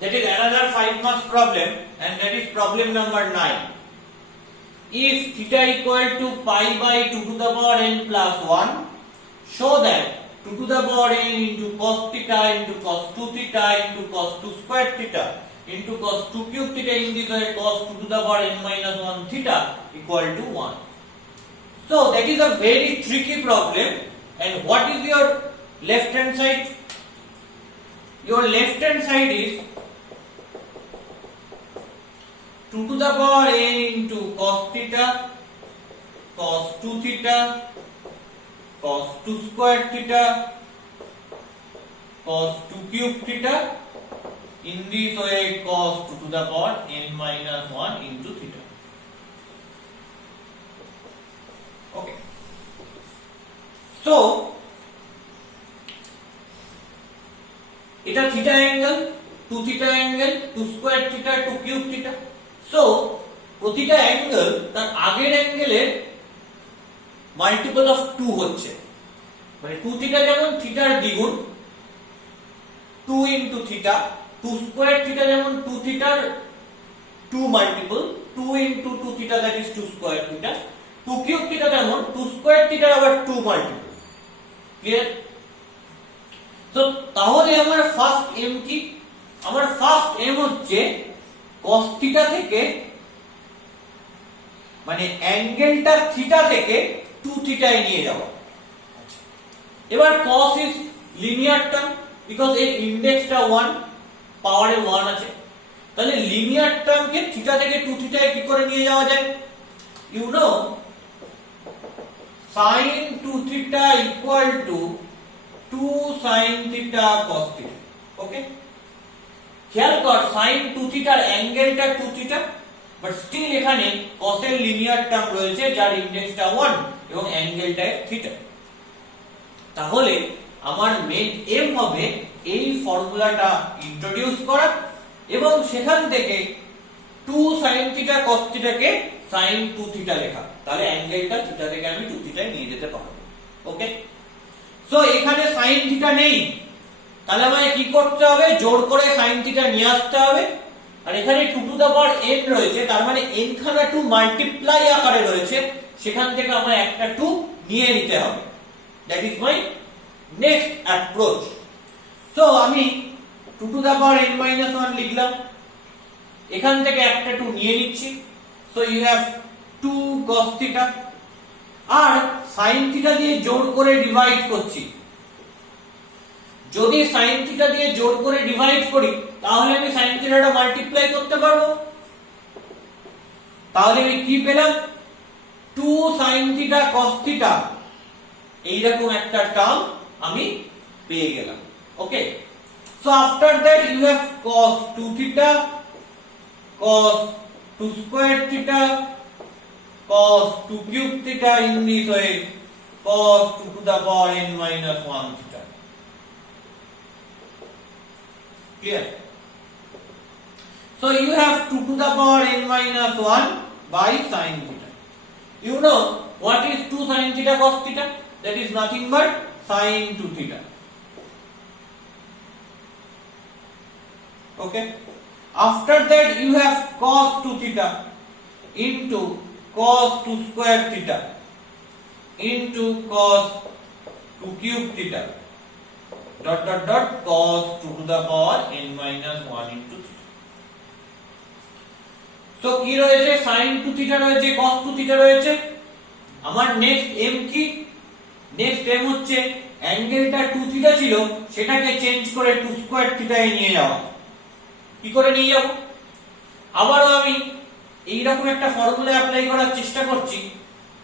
That is another 5 marks problem, and that is problem number 9. If theta equal to pi by 2 to the power n plus 1, show that 2 to the power n into cos theta into cos 2 theta into cos 2 square theta into cos 2 cube theta in this way cos 2 to the power n minus 1 theta equal to 1. So that is a very tricky problem. And what is your left hand side? Your left hand side is 2 to the power n into cos theta, cos 2 theta, cos 2 square theta, cos 2 cube theta, in this way cos 2 to the power n minus 1 into theta. Okay. So, এটা theta angle, 2 theta angle, 2 square theta, 2 cube theta. So, প্রতিটা angle তার আগের অ্যাঙ্গেলের multiple of 2 হচ্ছে, মানে 2 theta যেমন থিটার দ্বিগুণ 2 into theta, 2 square theta যেমন 2 থিটার 2 multiple 2 into 2 theta that is 2 square theta, 2 cube theta যেমন 2 স্কয়ার থিটার আবার 2 মাল্টিপল। ক্লিয়ার? তো তাহলে আমার ফার্স্ট এম কি? আমার ফার্স্ট এম হচ্ছে cos থিটা থেকে, মানে অ্যাঙ্গেলটা থিটা থেকে 2 থিটায় নিয়ে যাওয়া। এবার cos is linear term because এর ইনডেক্সটা 1, পাওয়ারে 1 আছে, তাহলে লিনিয়ার টার্মকে থিটা থেকে 2 থিটায় কি করে নিয়ে যাওয়া যায়? You know sin 2 theta equal to 2 sin theta cos theta. ওকে, খেয়াল কর sin 2 থিটার অ্যাঙ্গেলটা 2 থিটা, বাট স্টিল এখানে cos এর লিনিয়ার টার্ম রয়েছে যার ইনডেক্সটা 1 এবং অ্যাঙ্গেলটা থিটা। তাহলে আমার মেন এম হবে এই ফর্মুলাটা ইন্ট্রোডিউস করা এবং সেখান থেকে 2 sin theta cos theta কে sin 2 theta লেখা, তাহলে অ্যাঙ্গেলটা থিটা থেকে আমি 2 থিটায় নিয়ে যেতে পারবো। ওকে, সো এখানে sin theta নেই, তাহলে আমায় কি করতে হবে? জোর করে sin theta নিয়ে আসতে হবে। আর এখানে 2 টু দ্য পাওয়ার n রয়েছে, তার মানে n খানা 2 মাল্টিপ্লাই আকারে রয়েছে, সেখান থেকে আমায় একটা 2 নিয়ে নিতে হবে। That is my next approach. So আমি 2 to the power n minus 1 লিখলাম, এখান থেকে একটা 2 নিয়ে নিচ্ছি। So you have 2 cos theta, আর sin theta দিয়ে জোর করে ডিভাইড করছি। যদি sin theta দিয়ে জোর করে ডিভাইড করি তাহলে আমি sin theta টা মাল্টিপ্লাই করতে পারবো। তাহলে আমি কি পেলাম? 2 sin theta cos theta, এইরকম একটা টার্ম আমি পেয়ে গেলাম। Okay, so after that you have cos 2 theta, cos 2 square theta, cos 2 cube theta in this way cos 2 to the power n minus 1 theta. Clear? So you have 2 to the power n minus 1 by sin theta. You know what is 2 sin theta cos theta? That is nothing but sin 2 theta. Okay, after that you have cos 2 theta into cos 2 square theta into cos 2 cube theta dot dot dot cos 2 to the power n minus 1 into theta. So কি রয়েছে? sin 2 theta রয়েছে, cos 2 theta রয়েছে। আমার next M কি? Next M হচ্ছে অ্যাঙ্গেলটা 2 theta ছিল সেটাকে change করে 2 স্কয়ার থিটায় নিয়ে যাওয়া। কি করে নিয়ে যাব? আবারও আমি এইরকম একটা ফর্মুলা অ্যাপ্লাই করার চেষ্টা করছি।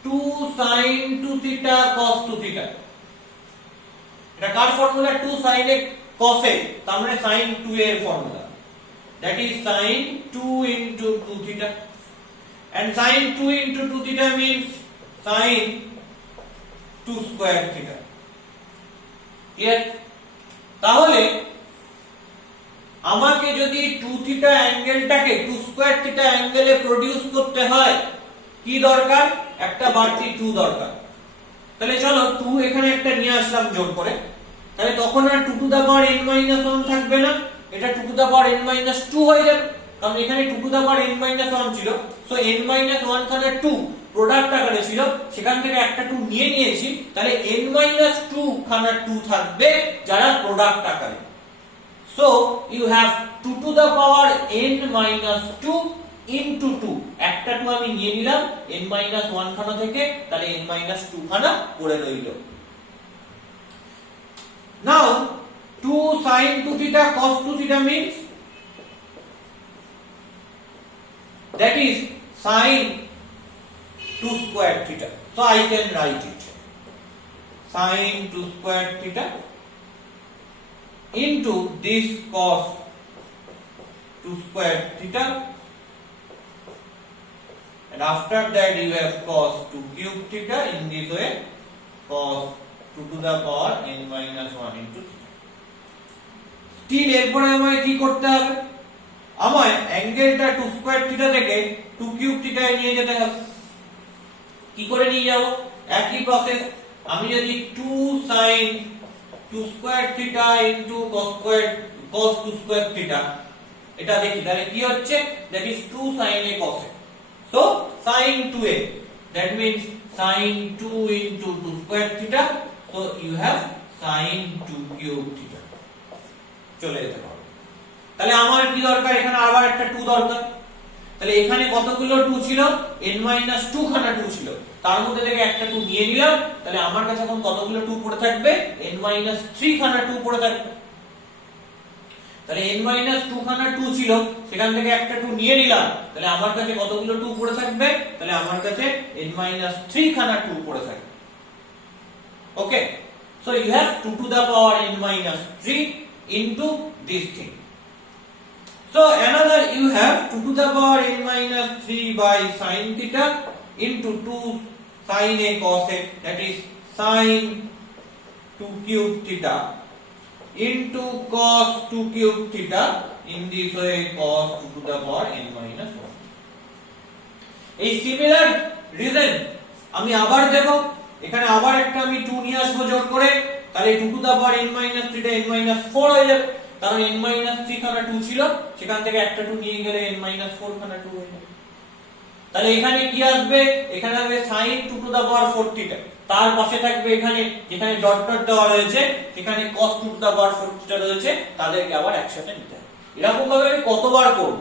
2 sin 2 theta cos 2 theta, এটা কার ফর্মুলা? 2 sin এ cos এ, তার মানে sin 2 এর formula, that is sin 2 into 2 theta, and sin 2 into 2 theta means sin 2 square theta. Clear? তাহলে আমাকে যদি 2 থিটা অ্যাঙ্গেলটাকে 2 স্কয়ার থিটা অ্যাঙ্গেলে প্রোডিউস করতে হয় কি দরকার? একটা বাড়তি 2 দরকার। তাহলে চলো 2 এখানে একটা নিয়ে আসলাম জোর করে, তাহলে তখন আর 2 to the power n minus 1 থাকবে না, এটা 2 to the power n minus 2 হয়ে যাবে, কারণ এখানে 2 to the power n minus 1 ছিল। সো n মাইনাস 1 খানা 2 প্রোডাক্ট আকারে ছিল, সেখান থেকে একটা 2 নিয়ে নিয়েছি, তাহলে n মাইনাস 2 খানা 2 থাকবে যারা প্রোডাক্ট আকারে। So you have 2 to the power n minus 2 into 2, একটা 2 আমি নিয়ে নিলাম n মাইনাস 1 খানা থেকে, তাহলে n মাইনাস 2 খানা পড়ে রইল। নাও 2 sin 2 theta cos 2 theta means that is sin 2 square theta. So I can write it sin 2 square theta into this cos 2 square theta, and after that you have cos 2 cube theta, in this way cos 2 to the power n minus 1 into theta. Still এরপরে আমায় কি করতে হবে, আমায় অ্যাঙ্গেলটা 2 square theta থেকে 2 cube থিটায় নিয়ে যেতে হবে। কি করে নিয়ে যাব, একই প্রসেস। আমি যদি 2 sin 2 square theta into cos 2 square theta এটা দেখি, তাহলে কি হচ্ছে, that is 2 sin a cos a, so sin 2a, that means sin 2 into 2 square theta, so you have sin 2 cube theta চলে যেতে পারো। তাহলে আমার কি দরকার, এখানে আবার একটা 2 দরকার। তাহলে এখানে কতগুলো 2 ছিল, n মাইনাস 2 খানা 2 ছিল, তার মধ্যে থেকে একটা 2 নিয়ে নিলাম, তাহলে আমার কাছে এখন কতগুলো 2 পড়ে থাকবে, n মাইনাস 3 খানা 2 পড়ে থাকবে। তাহলে n মাইনাস 2 খানা 2 ছিল, সেখান থেকে একটা 2 নিয়ে নিলাম, তাহলে আমার কাছে কতগুলো 2 পড়ে থাকবে, তাহলে আমার কাছে n মাইনাস 3 খানা 2 পড়ে থাকবে। Okay, so you have 2 to the power n minus 3 into this thing. So another you have 2 to the power n minus 3 by sin theta into 2 sin a cos a, that is sin 2 cube theta into cos 2 cube theta, in this way cos 2 to the power n minus 1. এই similar reason আমি আবার দেব, এখানে আবার একটা আমি 2 নিয়ে আসবো যোগ করে, তাহলে 2 to the power n minus 3 টা n মাইনাস 4 হয়ে যাবে, কারণ n মাইনাস 3 খানা 2 ছিল, সেখান থেকে একটা 2 নিয়ে গেলে n মাইনাস 4 খানা 2 হয়ে যাবে। তাহলে এখানে কি আসবে, এখানে আসবে sin 2 to the power 4 theta, তার পাশে থাকবে এখানে যেখানে ডট ডট দেওয়া রয়েছে সেখানে cos 2 to the power 4 theta রয়েছে, তাদেরকে আবার একসাথে নিতে হবে। এরকম ভাবে আমি কতবার করব,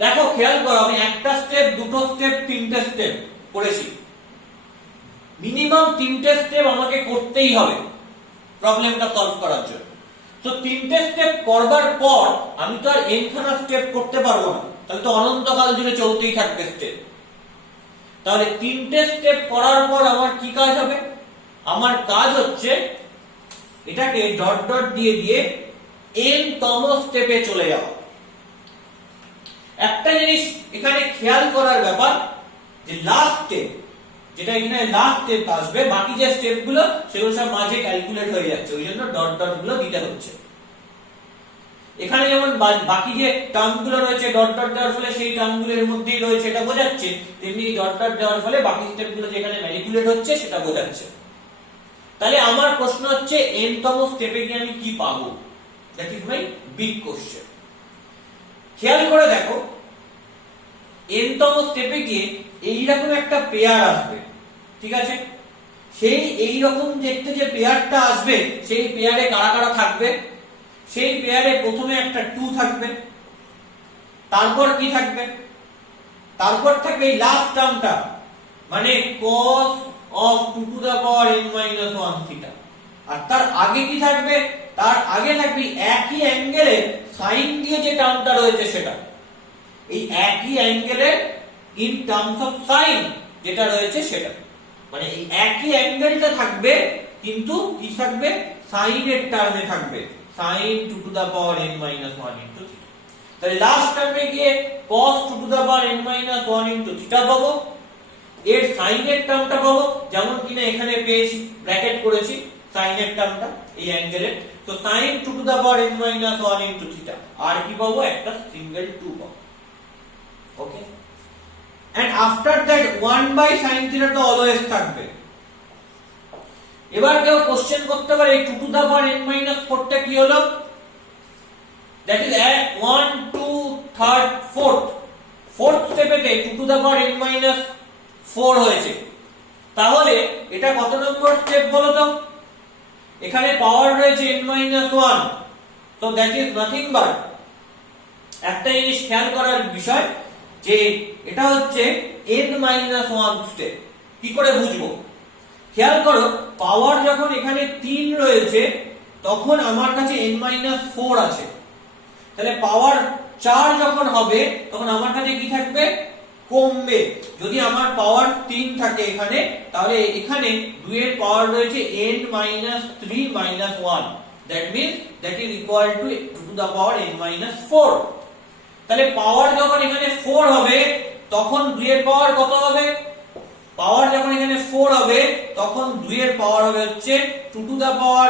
দেখো খেয়াল করো, আমি একটা স্টেপ, দুটো স্টেপ, তিনটে স্টেপ করেছি, মিনিমাম 3টে স্টেপ আমাকে করতেই হবে প্রবলেমটা সলভ করার জন্য। তো 3টে স্টেপ করবার পর আমি তো আর n খানা স্টেপ করতে পারবো না, তাহলে তো অনন্তকাল জুড়ে চলতেই থাকবে স্টেপ। তাহলে 3টে স্টেপ করার পর আমার কি কাজ হবে, আমার কাজ হচ্ছে এটাকে ডট ডট দিয়ে দিয়ে n তম স্টেপে চলে যাওয়া। একটা জিনিস এখানে খেয়াল করার ব্যাপার, যে লাস্ট স্টেপ যেটা এখানে লাস্ট স্টেপ আসবে, বাকি যে স্টেপগুলো সেগুলো সব মাঝে ক্যালকুলেট হয়ে যাচ্ছে, ওই জন্য ডট ডট গুলো দিতে হচ্ছে। এখানে যেমন বাকি যে টার্মগুলো রয়েছে ডট ডট দেওয়ার ফলে সেই টার্মগুলোর মধ্যেই রয়েছে এটা বোঝাচ্ছে, তেমনি ডট ডট দেওয়ার ফলে বাকি স্টেপগুলো যেখানে ম্যানিপুলেট হচ্ছে সেটা বোঝাচ্ছে। তাহলে আমার প্রশ্ন হচ্ছে n তম স্টেপে গিয়ে আমি কি পাবো, that is my big question. খেয়াল করে দেখো, n তম স্টেপে গিয়ে এইরকম একটা পেয়ার আসবে, ঠিক আছে, সেই এইরকম দেখতে যে পেয়ারটা আসবে, সেই পেয়ারে কারা কারা থাকবে, সেই পেয়ারে প্রথমে একটা 2 থাকবে, তারপর কি থাকবে, তারপর থাকবে এই লাস্ট টার্মটা, মানে cos of 2 to the power n minus 1 theta, আর তার আগে কি থাকবে, তার আগে থাকবে একই অ্যাঙ্গেলের sin দিয়ে যে টার্মটা রয়েছে সেটা, এই একই অ্যাঙ্গেলের ইন টার্মস অফ sin যেটা রয়েছে সেটা, মানে এই একই অ্যাঙ্গেলটা থাকবে কিন্তু কি থাকবে, sin এর টার্মে থাকবে, sin 2 to the power n minus 1 into theta। তাহলে লাস্ট টার্মে গিয়ে cos 2 to the power n minus 1 into theta পাবো, এর sin এর টার্মটা পাবো, যেমন কিনা এখানে পেয়েছি, ব্র্যাকেট করেছি sin এর টার্মটা এই অ্যাঙ্গেলের, তো sin 2 to the power n minus 1 into theta, আর কি পাবো, একটা সিঙ্গেল 2 পাবো। ওকে, and after that 1 by sin theta তো অলওয়েজ থাকবে। এবার কেউ কোশ্চেন করতে পারে এই 2 to the power n minus 4 টা কি হলো, that is at 1 2 3rd 4th fourth স্টেপেতে 2 to the power n minus 4 হয়েছে। তাহলে এটা কত নম্বর স্টেপ বলো তো? এখানে পাওয়ার রয়েছে n minus 1, so that is nothing but একটা জিনিস খেয়াল করার বিষয় যে এটা হচ্ছে n minus 1 স্টেপ। কি করে বুঝবো? খেয়াল করো, পাওয়ার যখন এখানে 3 রয়েছে তখন আমার কাছে n minus 4 আছে, তাহলে পাওয়ার 4 যখন হবে তখন আমার কাছে কি থাকবে? কমবে। যদি আমার পাওয়ার 3 থাকে এখানে, তাহলে এখানে 2 এর পাওয়ার রয়েছে n minus 3 minus 1, that means that is equal to 2 to the power n minus 4। তাহলে পাওয়ার যখন এখানে 4 হবে তখন 2 এর পাওয়ার কত হবে? পাওয়ার যখন এখানে 4 হবে তখন 2 এর পাওয়ার হবে হচ্ছে 2 to the power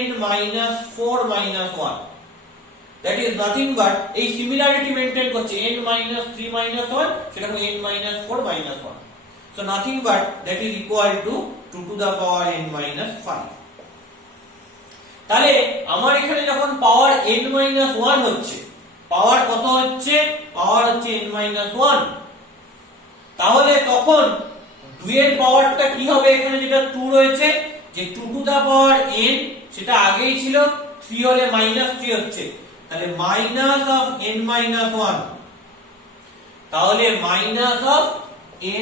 n minus 4 minus 1, that is nothing but এই সিমিলারিটি মেইনটেইন করছে n minus 3 minus 1 সেটা হলো n minus 4 minus 1, so nothing but that is equal to 2 to the power n minus 5। তাহলে আমার এখানে যখন পাওয়ার n minus 1 হচ্ছে, পাওয়ার কত হচ্ছে? পাওয়ার হচ্ছে n minus 1, তাহলে তখন 2 এর পাওয়ারটা কি হবে? এখানে যেটা 2 রয়েছে, যে 2 to the power n সেটা আগেই ছিল, 3 হলে -3 হচ্ছে, তাহলে মাইনাস অফ n minus 1, তাহলে মাইনাস অফ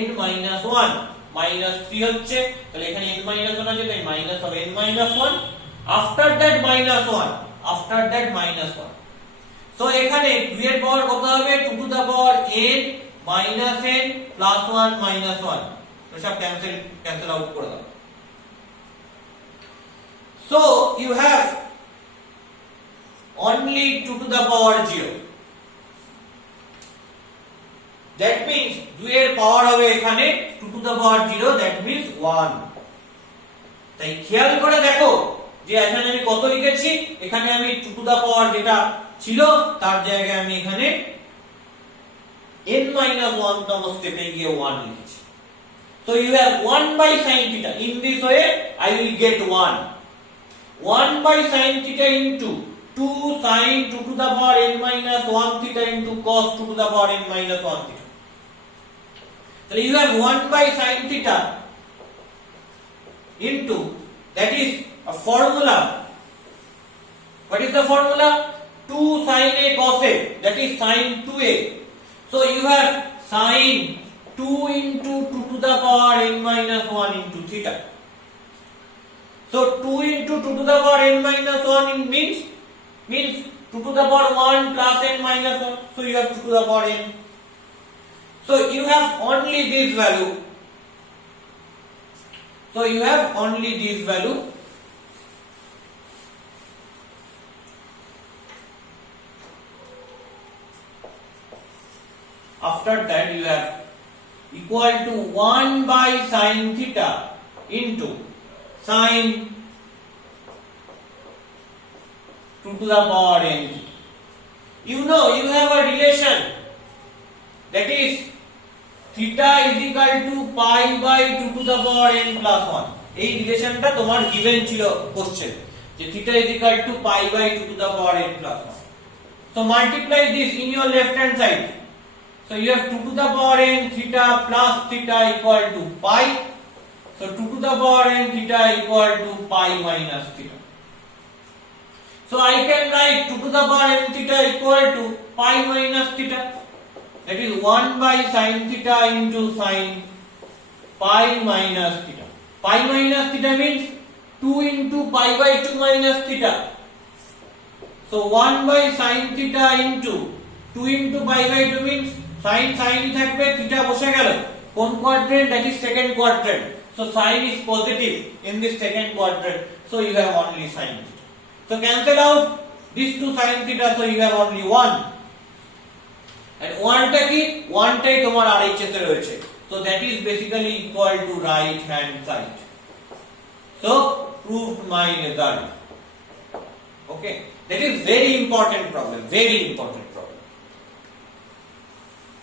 n minus 1 -3 হচ্ছে, তাহলে এখানে n minus 1 আছে, তাই minus of n minus 1, after that minus 1, after that minus 1। So এখানে 2 এর পাওয়ার কত হবে? 2 to the power n minus n plus 1 minus 1, তো সব ক্যান্সেল আউট করে দাও। So you have only 2 to the power 0, that means 2 এর পাওয়ার হবে এখানে 2 to the power 0, that means 1। তাই খেয়াল করে দেখো যে এখানে আমি কত লিখেছি, এখানে আমি 2 to the power যেটা ছিল তার জায়গায় আমি এখানে n minus 1 তম স্টেপে গিয়ে 1 লিখেছি। So you have 1 by sin theta, in this way I will get 1 by sin theta into 2 sin 2 to the power n minus 1 theta into cos 2 to the power n minus 1 theta। So you have 1 by sin theta into, that is a formula. What is the formula? 2 sin a cos a, that is sin 2a. So you have sin 2 into 2 to the power n minus 1 into theta. So 2 into 2 to the power n minus 1 means 2 to the power 1 plus n minus 1, so you have 2 to the power n. So you have only this value, so you have only this value, after that you have equal to 1 by sin theta into sin 2 to the power n. You know, you have a relation, that is theta is equal to pi by 2 to the power n plus 1. এই রিলেশনটা তোমার given ছিল question, যে theta is equal to pi by 2 to the power n plus 1. So multiply this in your left hand side. So you have 2 to the power n theta plus theta equal to pi. So 2 to the power n theta equal to pi minus theta. So I can write 2 to the power n theta equal to pi minus theta. That is 1 by sin theta into sin pi minus theta. Pi minus theta means 2 into pi by 2 minus theta. So 1 by sin theta into 2 into pi by 2 means sin থাকবে, theta বসে গেল কোন quadrant? That is second quadrant. So sin is positive in this second quadrant. So you have only sin theta. So cancel out these two sin theta. So you have only 1. And 1 টা কি? 1 টাই তোমার RHS এ রয়েছে. So that is basically equal to right hand side. So proved my result. Okay. That is very important problem. Very important.